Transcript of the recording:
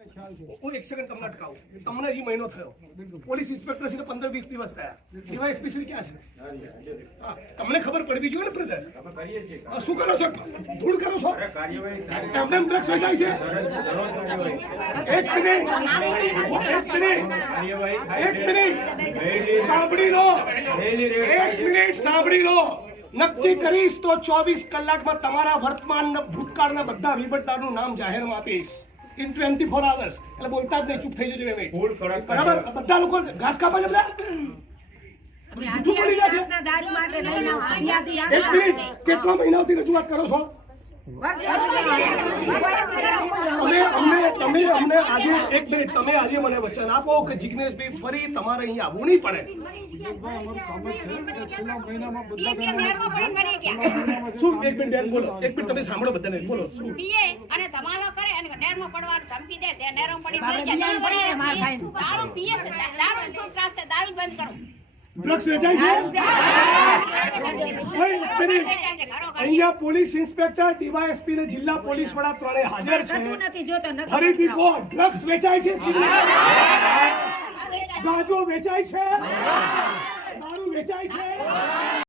હું એક સેકન્ડ તમને અટકાવું. તમને હજી મહિનો થયો, પોલીસ ઇન્સ્પેક્ટર છે 15-20 દિવસ થયા, ડીવાયએસપી શ્રી ક્યાં છે? તમને ખબર પડવી જોઈએ ને બ્રધર. શું કરો છો? ધૂળ કરો છો? એમને ડ્રગ્સ વેચાય છે? એક મિનિટ સાંભળી લો, એક મિનિટ સાંભળી લો. નક્કી કરીશ તો 24 કલાકમાં તમારા વર્તમાન ભૂતકાળના બધા વહીવટદારનું નામ જાહેરમાં આપીશ. In 24 hours. એટલે બોલતા જ નહીં, ચૂપ થઈ જજો. બરાબર? બધા લોકો ઘાસ કાપા છે બધા. જૂઠું પડી ગયા છે. એક મિનિટ, કેટલા મહિનાથી રજૂઆત કરો છો? અમને આજે એક મિનિટ, તમે આજે મને વચન આપો કે જિગ્નેશભાઈ ફરી તમારે અહીં આવવું નહીં પડે. શું એક મિનિટ બોલો, એક મિનિટ તમે સાંભળો બધાને, બોલો શું અને ધમાલો કરે અને નહેરમાં પડવાનું ધમકી દે, તે નહેરમાં પડી મરી જાય. દારૂ પીએ છે, દારૂ ખૂબ ત્રાસ છે, દારૂ બંધ કરો. ડ્રગ્સ વેચાય છે? અહીંયા પોલીસ ઇન્સ્પેક્ટર, ડીવાયએસપી ને જિલ્લા પોલીસ વડા ત્રણે હાજર છે. ફરીથી કહો, ડ્રગ્સ વેચાય છે? ગાંજો વેચાય છે? દારૂ વેચાય છે?